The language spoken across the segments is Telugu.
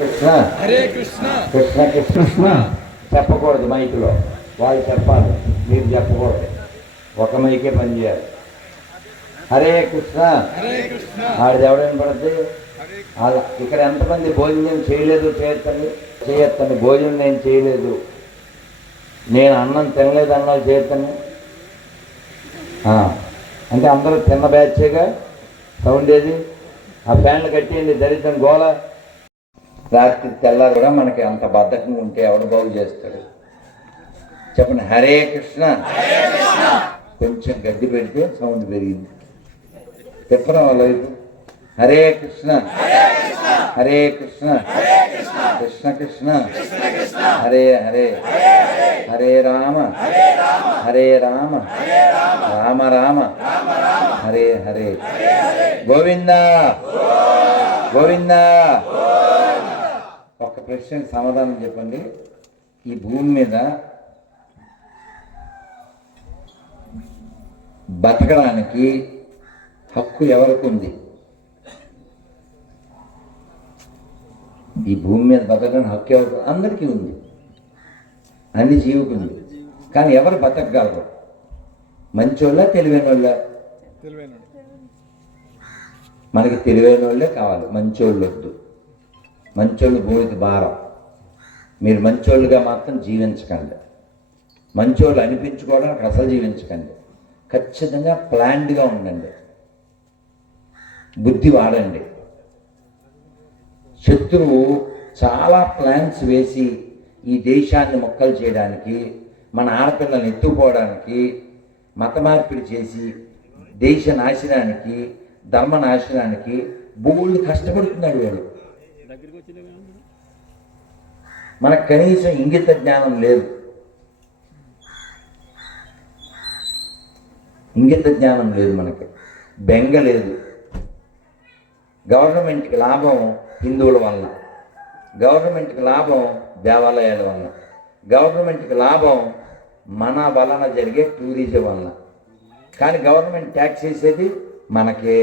కృష్ణ హరే కృష్ణ కృష్ణ కృష్ణ చెప్పకూడదు మైకులో, వాళ్ళు చెప్పాలి, మీరు చెప్పకూడదు. ఒక మైకే పనిచేయాలి. హరే కృష్ణ. హరే కృష్ణ. ఆడిది ఎవడైనా పడుతుంది. అలా ఇక్కడ ఎంతమంది భోజనం చేయలేదు చేయొద్దని భోజనం నేను చేయలేదు, నేను అన్నం తినలేదు అన్నాలు చేయొద్దని అంటే అందరూ తిన్న బ్యాచ్గా సౌండ్ ఏది? ఆ ఫ్యాన్లు కట్టేయండి, దరిద్రం గోల. రాత్రి తెల్లారు కూడా మనకి అంత బద్ధకం ఉంటే ఎవడు బాగు చేస్తాడు చెప్పండి. హరే కృష్ణ. కొంచెం గడ్డి పెడితే సౌండ్ పెరిగింది. చెప్పడం వాళ్ళ వైపు. హరే కృష్ణ హరే కృష్ణ కృష్ణ కృష్ణ హరే హరే హరే రామ హరే రామ రామ రామ హరే హరే గోవింద గోవింద. ఒక్క ప్రశ్నకి సమాధానం చెప్పండి. ఈ భూమి మీద బతకడానికి హక్కు ఎవరికి ఉంది? ఈ భూమి మీద బతకడానికి హక్కు ఎవరికి? అందరికీ ఉంది, అన్ని జీవుకు ఉంది. కానీ ఎవరు బతకగలరు? మంచోళ్ళ తెలివైన వాళ్ళ? మనకి తెలివైన వాళ్ళే కావాలి, మంచోళ్ళు వద్దు. మంచోళ్ళు భూమికి భారం. మీరు మంచోళ్ళుగా మాత్రం జీవించకండి, మంచోళ్ళు అనిపించుకోవడానికి అసలు జీవించకండి. ఖచ్చితంగా ప్లాన్డ్గా ఉండండి, బుద్ధి వాడండి. శత్రువు చాలా ప్లాన్స్ వేసి ఈ దేశాన్ని మొక్కలు చేయడానికి, మన ఆడపిల్లల్ని ఎత్తుకుపోవడానికి, మత మార్పిడి చేసి దేశ నాశనానికి, ధర్మ నాశనానికి బోళ్ళు కష్టపడుతున్నాడు వాడు. మనకు కనీసం ఇంగిత జ్ఞానం లేదు, ఇంగిత జ్ఞానం లేదు, మనకి బెంగ లేదు. గవర్నమెంట్కి లాభం హిందువుల వలన, గవర్నమెంట్కి లాభం దేవాలయాల వలన, గవర్నమెంట్కి లాభం మన వలన జరిగే టూరిజం వలన. కానీ గవర్నమెంట్ ట్యాక్స్ వేసేది మనకే,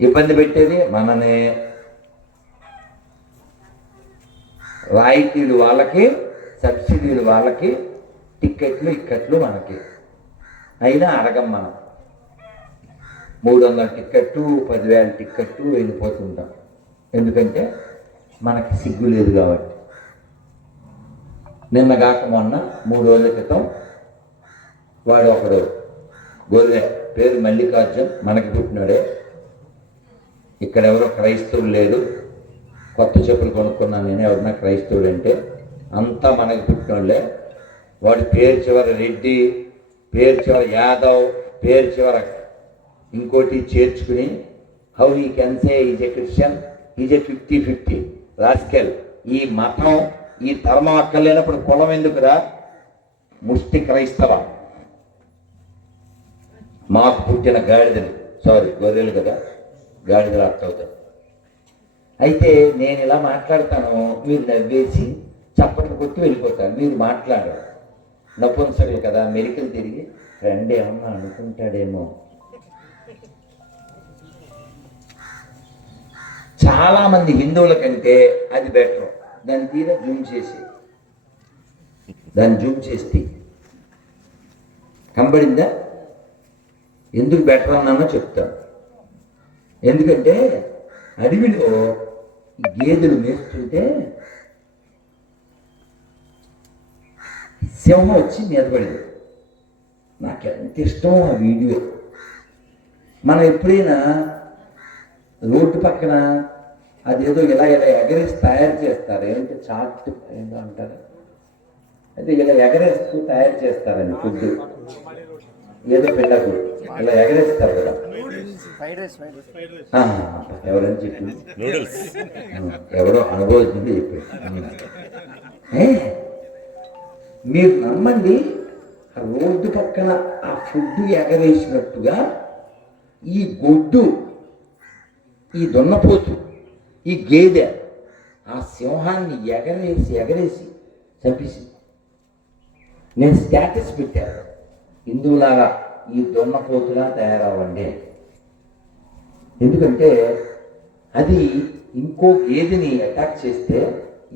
ఇబ్బంది పెట్టేది మననే. రాయితీలు వాళ్ళకి, సబ్సిడీలు వాళ్ళకి, టిక్కెట్లు ఇక్కట్లు మనకి. అయినా అడగం మనం. 300 టిక్కెట్టు, 10,000 టిక్కెట్టు వెళ్ళిపోతుంటాం. ఎందుకంటే మనకి సిగ్గు లేదు కాబట్టి. నిన్నగాక మొన్న 3 రోజుల క్రితం వాడు ఒకడు గొర్రె, పేరు మల్లికార్జున్, మనకి పుట్టినాడే. ఇక్కడ ఎవరో క్రైస్తవులు లేరు, కొత్త చెప్పులు కొనుక్కున్నాను నేను, ఎవరన్నా క్రైస్తవుడు అంటే అంతా మనకి పుట్టినోళ్ళే. వాడి పేరు చివర రెడ్డి, పేరు చివర యాదవ్, పేరు చివర ఇంకోటి చేర్చుకుని how he can say is a Christian, is a 50-50 rascal. ఈ మతం, ఈ ధర్మం అక్కర్లేనప్పుడు కులం ఎందుకురా? ముష్టి క్రైస్తవ. మాకు పుట్టిన గాడిదలు, సారీ గొర్రెలు కదా, గాడిదలు అర్థవుతాయి. అయితే నేను ఇలా మాట్లాడతాను, మీరు నవ్వేసి చప్పట్లు కొట్టి వెళ్ళిపోతాను. మీరు మాట్లాడరు, నపుంసకులు కదా, మెలికలు తిరిగి ఫ్రెండ్ ఏమన్నా అనుకుంటాడేమో. చాలామంది హిందువుల కంటే అది బెటర్. దాన్ని తీరా జూమ్ చేసి, దాన్ని జూమ్ చేస్తే కనబడిందా? ఎందుకు బెటర్ అన్నానో చెప్తాను. ఎందుకంటే అడవిలో గేదెలు మేస్తుంటే సింహం వచ్చి మీద పడింది. నాకు ఎంత ఇష్టం ఆ వీడియో. మనం ఎప్పుడైనా రోడ్డు పక్కన అదేదో ఇలా ఇలా ఎగరేసి తయారు చేస్తారు, ఏంటంటే చాట్ ఏదో అంటారు, అయితే ఇలా ఎగరేస్తూ తయారు చేస్తారండి ఫుడ్, ఏదో పిండకు ఇలా ఎగరేస్తారు కదా. ఎవరని చెప్పి ఎవరో అనుభవించింది చెప్పారు. మీరు నమ్మండి, రోడ్డు పక్కన ఆ ఫుడ్ ఎగరేసినట్టుగా ఈ గొడ్డు, ఈ దున్నపోతు, ఈ గేదె ఆ సింహాన్ని ఎగరేసి చంపేసి. నేను స్టేటస్ పెట్టాను, హిందువులాగా ఈ దున్నపోతులా తయారవ్వండి. ఎందుకంటే అది ఇంకో గేదెని అటాక్ చేస్తే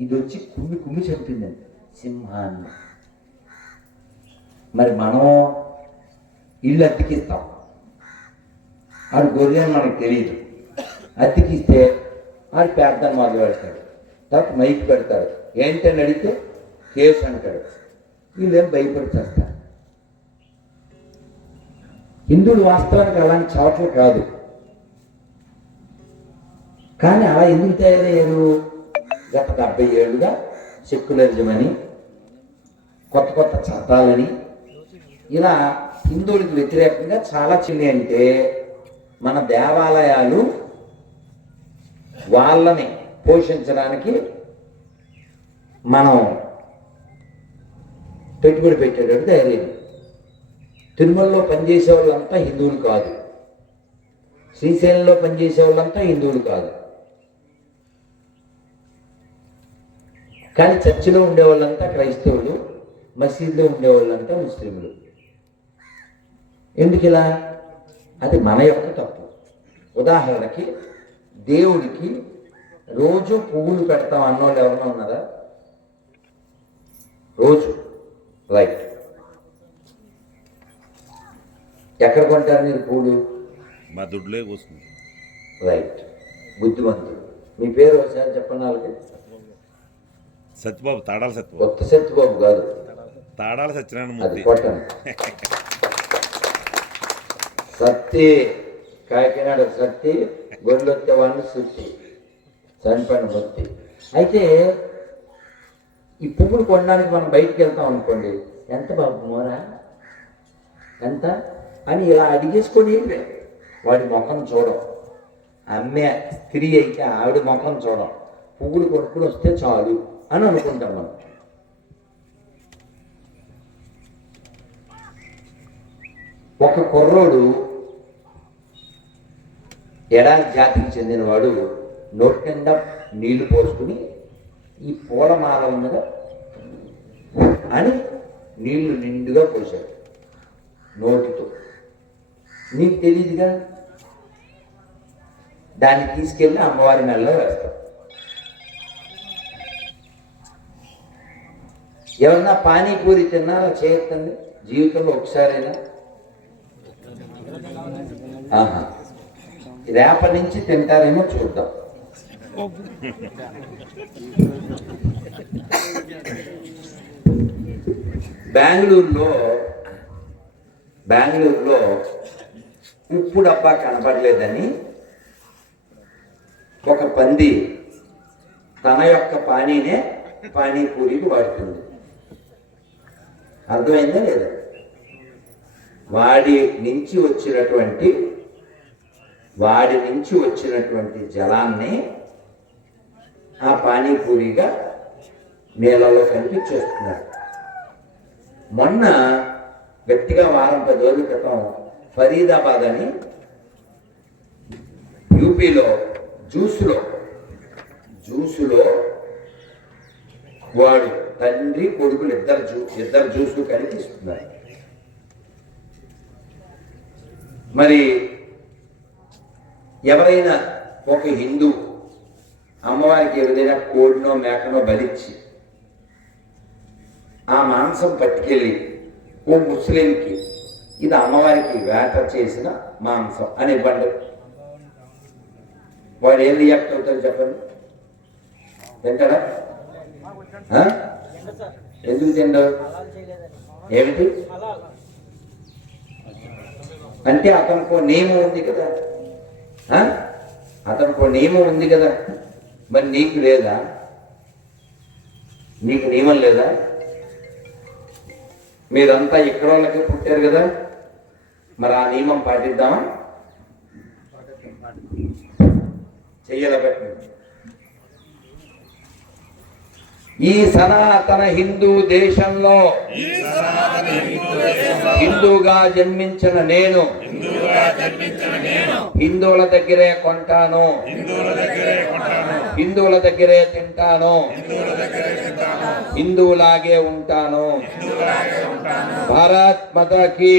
ఇది వచ్చి కుమ్మి కుమ్మి చంపిందండి సింహాన్ని. మరి మనం ఇల్లు అద్దెకిస్తాం, ఆడు గొర్రెని మనకు తెలియదు. అద్దెకిస్తే ఆడు పేద్దని మొదలు పెడతాడు, తర్వాత మైక్ పెడతాడు, ఏంటని అడిగితే కేసు అంటాడు. వీళ్ళేం భయపడి చేస్తారు. హిందువులు వాస్తవానికి అలాంటి చోట్ల కాదు, కానీ అలా ఎందుకు తయారయ్యారు? గత 70 ఏళ్ళుగా సెక్యులరిజం అని, కొత్త కొత్త చట్టాలని, ఇలా హిందువులకు వ్యతిరేకంగా చాలా చిన్ని. అంటే మన దేవాలయాలు వాళ్ళని పోషించడానికి మనం పెట్టుబడి పెట్టేటట్టు తయారైంది. తిరుమలలో పనిచేసే వాళ్ళంతా హిందువులు కాదు, శ్రీశైలంలో పనిచేసే వాళ్ళంతా హిందువులు కాదు, కానీ చర్చిలో ఉండేవాళ్ళంతా క్రైస్తవులు, మసీదులో ఉండేవాళ్ళంతా ముస్లింలు. ఎందుకు ఇలా? అది మన యొక్క తప్పు. ఉదాహరణకి దేవుడికి రోజు పువ్వులు పెడతాం అన్నోళ్ళు ఎవరైనా ఉన్నారా? రోజు రైట్. ఎక్కడ కొంటారు మీరు పువ్వులు? మా దుడ్లే కూర్చుంది. రైట్, బుద్ధిమంతుడు. మీ పేరు ఒకసారి చెప్పండి వాళ్ళకి. సత్యబాబు, తాడాల సత్యబాబు. కొత్త సత్యబాబు కాదు, తాడాల సత్యనారాయణ అది మూర్తి. కొట్టండి. సత్తి, కాకినాడ సత్తి, గొర్రెలొత్తేవాడిని సుత్తి, చనిపోయిన మొత్తి. అయితే ఈ పువ్వులు కొనడానికి మనం బయటికి వెళ్తాం అనుకోండి, ఎంత బాబు మోరా ఎంత అని ఇలా అడిగేసుకొని వాడి ముఖం చూడం. అమ్మే స్త్రీ అయితే ఆవిడ ముఖం చూడం, పువ్వులు కొనుక్కుని వస్తే చాలు అని అనుకుంటాం మనం. ఒక కుర్రోడు ఎడారి జాతికి చెందినవాడు నోటి నిండా నీళ్లు పోసుకుని ఈ పూలమాల ఉన్నదా అని నీళ్లు నిండుగా పోసాడు నోటితో. నీకు తెలియదుగా, దాన్ని తీసుకెళ్ళి అమ్మవారి మెడలో వేస్తాం. ఎవరన్నా పానీపూరి తిన్నారా? చేయొద్దండి జీవితంలో ఒకసారైనా. ఆహా, రేపటి నుంచి తింటారేమో చూద్దాం. బెంగళూరులో ఉప్పు డబ్బా కనపడలేదని ఒక పంది తన యొక్క పానీనే పానీపూరికి వాడుతుంది. అర్థమైందా లేదా? వాడి నుంచి వచ్చినటువంటి జలాన్ని ఆ పానీపూరిగా నీళ్ళలో కలిపి చేస్తున్నారు. మొన్న గట్టిగా 10 రోజుల క్రితం ఫరీదాబాద్ అని యూపీలో జ్యూసులో వాడు తండ్రి కొడుకులు ఇద్దరు జ్యూసులు కలిపి ఇస్తున్నారు. మరి ఎవరైనా ఒక హిందూ అమ్మవారికి ఏదైనా కోడినో మేకనో బలిచ్చి ఆ మాంసం పట్టుకెళ్ళి ఓ ముస్లింకి ఇది అమ్మవారికి వేట చేసిన మాంసం అని ఇవ్వండి, వాడు ఏం రియాక్ట్ అవుతాడు చెప్పండి? తింటాడా? ఎందుకు తిండవు? ఏమిటి అంటే అతనికి నియమం ఉంది కదా, మరి నీకు లేదా? నీకు నియమం లేదా? మీరంతా ఇక్కడ వాళ్ళకి పుట్టారు కదా, మరి ఆ నియమం పాటిద్దామా? చెయ్యాల పెట్టండి. ఈ సనాతన హిందూ దేశంలో హిందూగా జన్మించిన నేను హిందువుల దగ్గరే కొంటాను, హిందువుల దగ్గరే తింటాను, హిందువులాగే ఉంటాను. భారత్ మాతా కీ